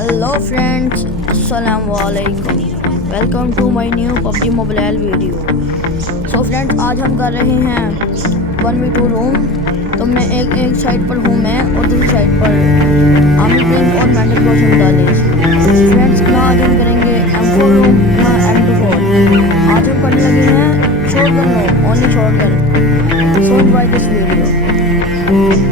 Hello friends, अस्सलाम वालेकुम। Welcome to my new PUBG mobile video. So friends, आज हम कर रहे हैं 1v2 रूम। तो मैं एक साइड पर हूँ मैं, और दूसरी साइड पर आमिर प्रिंस और मेंटल रोशन डाले। फ्रेंड्स, यहाँ आज हम करेंगे M4 रूम, यहाँ M24। आज हम करने लगे हैं shotgun room, only shotgun. So enjoy this video.